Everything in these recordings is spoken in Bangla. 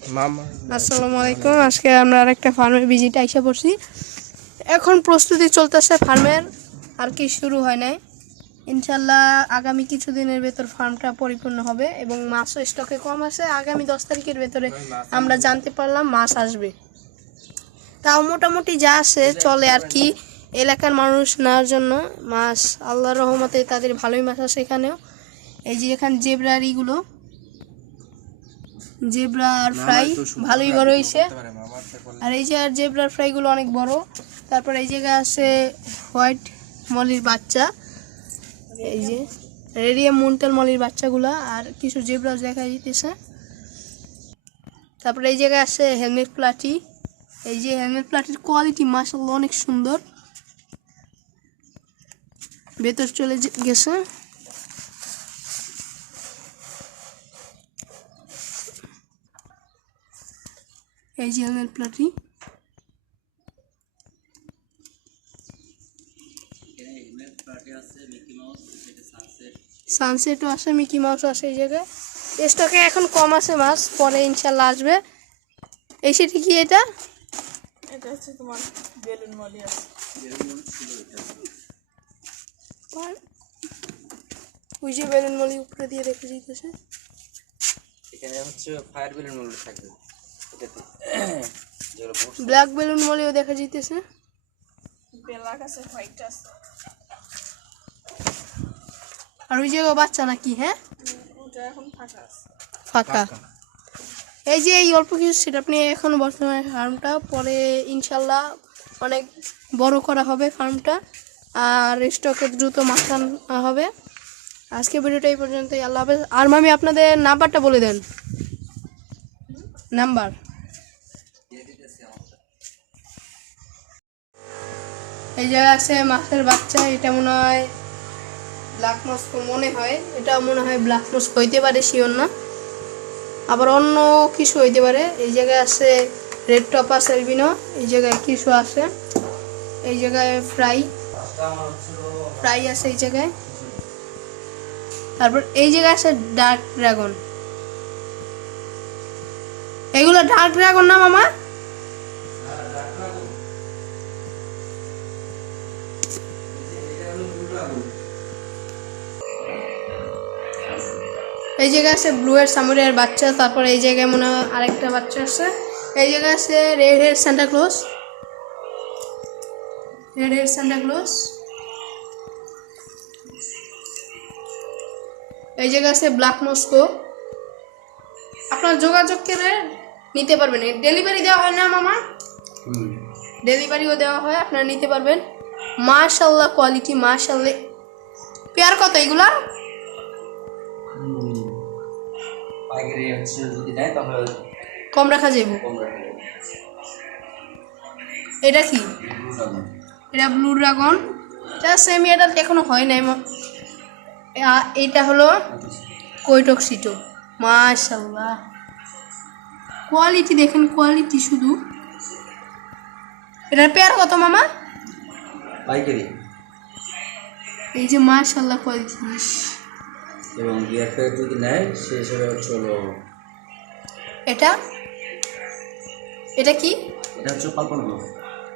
আসসালামু আলাইকুম আজকে আমরা আরেকটা ফার্মের ভিজিট আইসা পড়ছি। এখন প্রস্তুতি চলতেছে ফার্মের আর কি শুরু হয় নাই। ইনশাল্লাহ আগামী কিছুদিনের ভেতর ফার্মটা পরিপূর্ণ হবে এবং মাছও স্টকে কম আছে। আগামী দশ তারিখের ভেতরে আমরা জানতে পারলাম মাছ আসবে। তাও মোটামুটি যা আছে চলে আর কি এলাকার মানুষ নেওয়ার জন্য। মাছ আল্লাহর রহমতে তাদের ভালোই মাছ আছে এখানেও। এই যে এখানে জেব্রারিগুলো জেব্রা আর ফ্রাই ভালোই বড় হয়েছে আর এই যে আর জেব্রার ফ্রাইগুলো অনেক বড়। তারপর এই জায়গায় আছে হোয়াইট মলির বাচ্চা। এই যে রেডিয়াম মুন্টাল মলির বাচ্চাগুলা আর কিছু জেব্রা দেখা যেতেছে তারপরে এই জায়গায় আছে হেলমেট প্লাটি এই যে হেলমেট প্লাটির কোয়ালিটি মাসাল্লাহ অনেক সুন্দর। ভেতর চলে গেছে এই যে হেলমেট প্লাটি। সানসেটও আছে মিকি মাউসও আছে এই জায়গায়। স্টকে এখন কম আছে মাছ পরে ইনশাল্লাহ আসবে। এই সেটি কি এটা? এটা হচ্ছে তোমার বেলুন মলি আছে। ওই যে বেলুন মলি উপরে দিয়ে রেখে দিতেছে। এখানে হচ্ছে ফায়ার বেলুন মূল্য থাকবে। এটাতে ব্ল্যাক বেলুন মলিও দেখা যাইতেছে। বেলাক আছে হোয়াইট আছে। আর ওই জায়গায় বাচ্চা নাকি হ্যাঁ? ওটা এখন ফাঁকা আছে। ফাঁকা। এই যে এই অল্প কিছু সেটা আপনি এখন বর্তমানে ফার্মটা পরে ইনশাল্লাহ অনেক বড় করা হবে ফার্মটা আর স্টকে দ্রুত মাখান হবে। আজকে ভিডিওটা এই পর্যন্তই আল্লাহ হাফেজ। আর মামি আপনাদের নাম্বারটা বলে দেন। নাম্বার এই জায়গায় আছে মাছের বাচ্চা, এটা মনে হয় ব্ল্যাক মস্কো মনে হয়, এটা মনে হয় ব্ল্যাক মস্কো হইতে পারে শিওর না। আবার অন্য কিছু হইতে পারে, এই জায়গায় আছে রেড টপাস এলবিনো এই জায়গায় কিছু আছে। এই জায়গায় ফ্রাই ফ্রাই আছে এই জায়গায়। তারপর এই জায়গায় আছে ডার্ক ড্রাগন এগুলো ডার্ক ড্রাগন না, মামা? এই জায়গায় আছে ব্লু এর সামুরের বাচ্চা, তারপর এই জায়গায় মনে হয় আরেকটা বাচ্চা আছে। এই জায়গায় আছে red head Santa Claus red head Santa Claus এই জায়গায় আছে ব্ল্যাক মস্কো আপনার যোগাযোগ করে নিতে পারবেন। ডেলিভারি দেওয়া হয় না মামা? ডেলিভারিও দেওয়া হয়, আপনারা নিতে পারবেন। মাশাল্লাহ কোয়ালিটি মাশাল্লাহ পেয়ার কত এগুলা? পাইকারি হচ্ছে যদি দেয় তাহলে কম রাখা যাবে? কম রাখা যাবে। এটা কি? এটা ব্লু ড্রাগন এটা সেমি এটা এখনও হয় নাই এটা হলো কৈটক সিটো মাশাল্লাহ কোয়ালিটি দেখেন কোয়ালিটি শুধু। এটার পেয়ার কত মামা? পাইকারি। এই যে মাশাল্লাহ কোয়ালিটি এবং বিয়ার প্যাকেট যদি নেয়? সে হিসাবে হচ্ছে হলো এটা? এটা কি? এটা হচ্ছে পালপাল ব্লক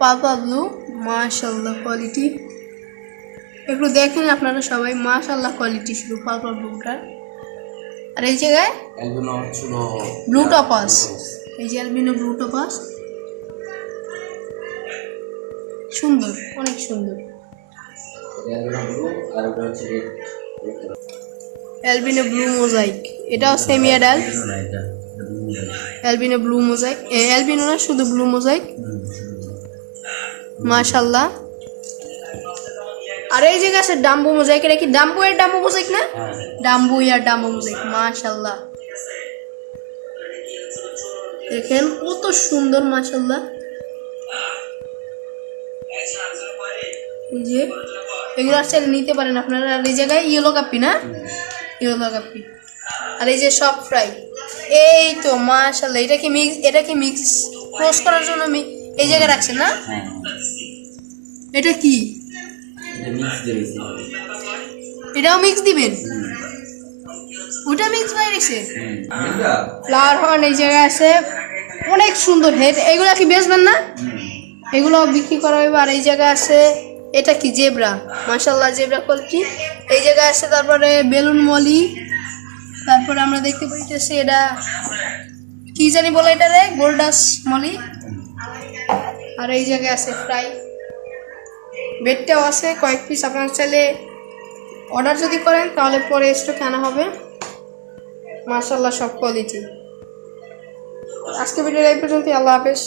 পাপা ব্লু মাশাল্লাহ কোয়ালিটি একটু দেখেন আপনারা সবাই মাশাল্লাহ কোয়ালিটি শুধু পাপা ব্লুটার আর এই জায়গায়? একজন হচ্ছিল ব্লু টপাস এই যে অ্যালবিনো ব্লু টপাস সুন্দর অনেক সুন্দর। ব্লু আর হচ্ছে রেড। অ্যালবিনো ব্লু মোজাইক এটাও সেমি অ্যাডাল না এটা অ্যালবিনো ব্লু মোজাইক অ্যালবিনো না, শুধু ব্লু মোজাইক মাশাল্লাহ আর এই জায়গায় আছে ডাম্বু মোজাইক এটা কি ডাম্বু এর ডাম্বু মোজাইক না? ডাম্বু আর ডাম্বু মোজাইক মাশাল্লাহ দেখেন কত সুন্দর মাশাল্লাহ যে, এগুলো আর চাইলে নিতে পারেন আপনারা। আর এই জায়গায় ইয়েলো কাপি না? ইয়েলো কাপি আর এই যে সব ফ্রাই এই তো মাশাল্লাহ এটা কি মিক্স এটা কি মিক্স ক্রস করার জন্য এই জায়গায় রাখছেন না? হ্যাঁ। এটা কি? এটাও মিক্স দিবেন? ওটা মিক্স বাইরেছে বুঝলা ফ্লাওয়ার হর্ন এই জায়গায় আছে অনেক সুন্দর হেড। এগুলো কি বেচবেন না? এগুলো বিক্রি করা হবে আর এই জায়গায় আছে এটা কি জেব্রা? মাশাল্লাহ জেব্রা কোয়ালিটি এই জায়গায় আছে তারপরে বেলুন মলি। তারপরে আমরা দেখতে পাইতেছি এটা কি জানি বলে এটা রে গোল্ডাস মলি। আর এই জায়গায় আছে ফ্রাই। বেডটাও আছে, কয়েক পিস। আপনার চাইলে অর্ডার যদি করেন, তাহলে পরে স্টকে আনা হবে। মাশাল্লাহ সব কোয়ালিটি আজকে ভিডিও এই পর্যন্ত আল্লাহ হাফেজ।